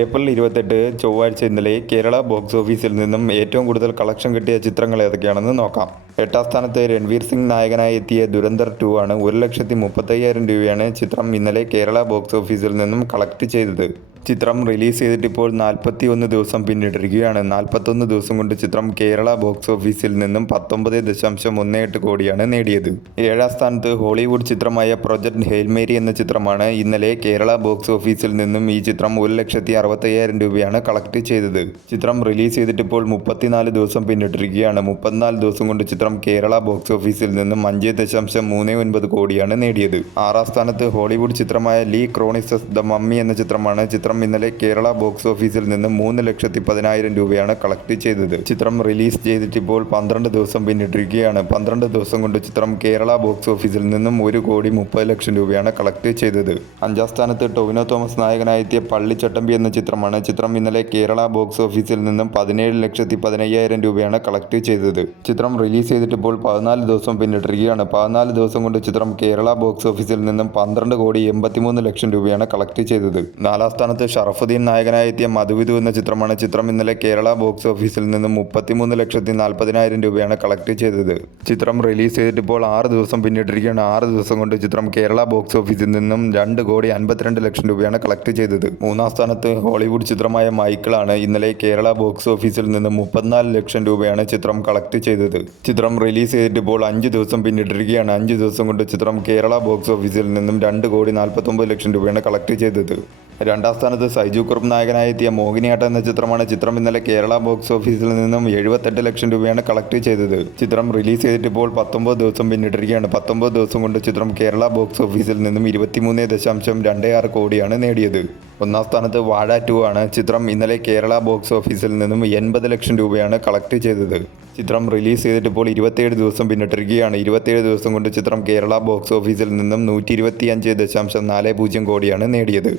April 28 ചൊവ്വാഴ്ച ഇന്നലെ Kerala box ഓഫീസിൽ നിന്നും ഏറ്റവും കൂടുതൽ കളക്ഷൻ കിട്ടിയ ചിത്രങ്ങൾ ഏതൊക്കെയാണെന്ന് നോക്കാം. 8ാം സ്ഥാനത്ത് രൺവീർ സിംഗ് നായകനായി എത്തിയ ദുരന്തർ 2 ആണ്. 1,35,000 രൂപയാണ് ചിത്രം ഇന്നലെ കേരള ബോക്സ് ഓഫീസിൽ നിന്നും കളക്ട് ചെയ്തത്. ചിത്രം റിലീസ് ചെയ്തിട്ടിപ്പോൾ 41 ദിവസം പിന്നിട്ടിരിക്കുകയാണ്. 41 ദിവസം കൊണ്ട് ചിത്രം കേരള ബോക്സ് ഓഫീസിൽ നിന്നും 19.18 കോടിയാണ് നേടിയത്. 7ാം സ്ഥാനത്ത് ഹോളിവുഡ് ചിത്രമായ പ്രൊജക്ട് ഹെയിൽ മേരി എന്ന ചിത്രമാണ്. ഇന്നലെ കേരള ബോക്സ് ഓഫീസിൽ നിന്നും ഈ ചിത്രം 1,65,000 രൂപയാണ് കളക്ട് ചെയ്തത്. ചിത്രം റിലീസ് ചെയ്തിട്ടിപ്പോൾ 34 ദിവസം പിന്നിട്ടിരിക്കുകയാണ്. 34 ദിവസം കൊണ്ട് ചിത്രം കേരള ബോക്സ് ഓഫീസിൽ നിന്നും 5.39 കോടിയാണ് നേടിയത്. 6ാം സ്ഥാനത്ത് ഹോളിവുഡ് ചിത്രമായ ലീ ക്രോണിസസ് ദ മമ്മി എന്ന ചിത്രമാണ്. ചിത്രം ഇന്നലെ കേരള ബോക്സ് ഓഫീസിൽ നിന്ന് 3,10,000 രൂപയാണ് കളക്ട് ചെയ്തത്. ചിത്രം റിലീസ് ചെയ്തിട്ടിപ്പോൾ 12 ദിവസം പിന്നിട്ടിരിക്കുകയാണ്. 12 ദിവസം കൊണ്ട് ചിത്രം കേരള ബോക്സ് ഓഫീസിൽ നിന്നും 1,30,00,000 രൂപയാണ് കളക്ട് ചെയ്തത്. 5ാം സ്ഥാനത്ത് ടൊവിനോ തോമസ് നായകനായെത്തിയ പള്ളിച്ചട്ടമ്പി എന്ന ചിത്രമാണ്. ചിത്രം ഇന്നലെ കേരള ബോക്സ് ഓഫീസിൽ നിന്നും 17,15,000 രൂപയാണ് കളക്ട് ചെയ്തത്. ചിത്രം റിലീസ് ചെയ്തിട്ടിപ്പോൾ 14 ദിവസം പിന്നിട്ടിരിക്കുകയാണ്. 14 ദിവസം കൊണ്ട് ചിത്രം കേരള ബോക്സ് ഓഫീസിൽ നിന്നും 12,83,00,000 രൂപയാണ് കളക്ട് ചെയ്തത്. 4ാം സ്ഥാനത്ത് ഷറഫുദ്ദീൻ നായകനായി എത്തിയ മധുവിധു എന്ന ചിത്രമാണ്. ചിത്രം ഇന്നലെ കേരള ബോക്സ് ഓഫീസിൽ നിന്നും 33,40,000 രൂപയാണ് കളക്ട് ചെയ്തത്. ചിത്രം റിലീസ് ചെയ്തിട്ടിപ്പോൾ 6 ദിവസം പിന്നിട്ടിരിക്കുകയാണ്. 6 ദിവസം കൊണ്ട് ചിത്രം കേരള ബോക്സ് ഓഫീസിൽ നിന്നും 2,52,00,000 രൂപയാണ് കളക്ട് ചെയ്തത്. 3ാം സ്ഥാനത്ത് ഹോളിവുഡ് ചിത്രമായ മൈക്കിളാണ്. ഇന്നലെ കേരള ബോക്സ് ഓഫീസിൽ നിന്നും 34,00,000 രൂപയാണ് ചിത്രം കളക്ട് ചെയ്തത്. ചിത്രം റിലീസ് ചെയ്തിട്ടിപ്പോൾ 5 ദിവസം പിന്നിട്ടിരിക്കുകയാണ്. 5 ദിവസം കൊണ്ട് ചിത്രം കേരള ബോക്സ് ഓഫീസിൽ നിന്നും 2,49,00,000 രൂപയാണ് കളക്ട് ചെയ്തത്. 2ാം സ്ഥാനത്ത് സൈജു കുറുപ്പ് നായകനായി എത്തിയ മോഹിനിയാട്ടം എന്ന ചിത്രമാണ്. ചിത്രം ഇന്നലെ കേരള ബോക്സ് ഓഫീസിൽ നിന്നും 78,00,000 രൂപയാണ് കളക്ട് ചെയ്തത്. ചിത്രം റിലീസ് ചെയ്തിട്ടിപ്പോൾ 19 ദിവസം പിന്നിട്ടിരിക്കുകയാണ്. 19 ദിവസം കൊണ്ട് ചിത്രം കേരള ബോക്സ് ഓഫീസിൽ നിന്നും 23.26 കോടിയാണ് നേടിയത്. 1ാം സ്ഥാനത്ത് വാഴ 2 ആണ്. ചിത്രം ഇന്നലെ കേരള ബോക്സ് ഓഫീസിൽ നിന്നും 80,00,000 രൂപയാണ് കളക്ട് ചെയ്തത്. ചിത്രം റിലീസ് ചെയ്തിട്ടിപ്പോൾ 27 ദിവസം പിന്നിട്ടിരിക്കുകയാണ്. 27 ദിവസം കൊണ്ട് ചിത്രം കേരള ബോക്സ് ഓഫീസിൽ നിന്നും 125.40 കോടിയാണ് നേടിയത്.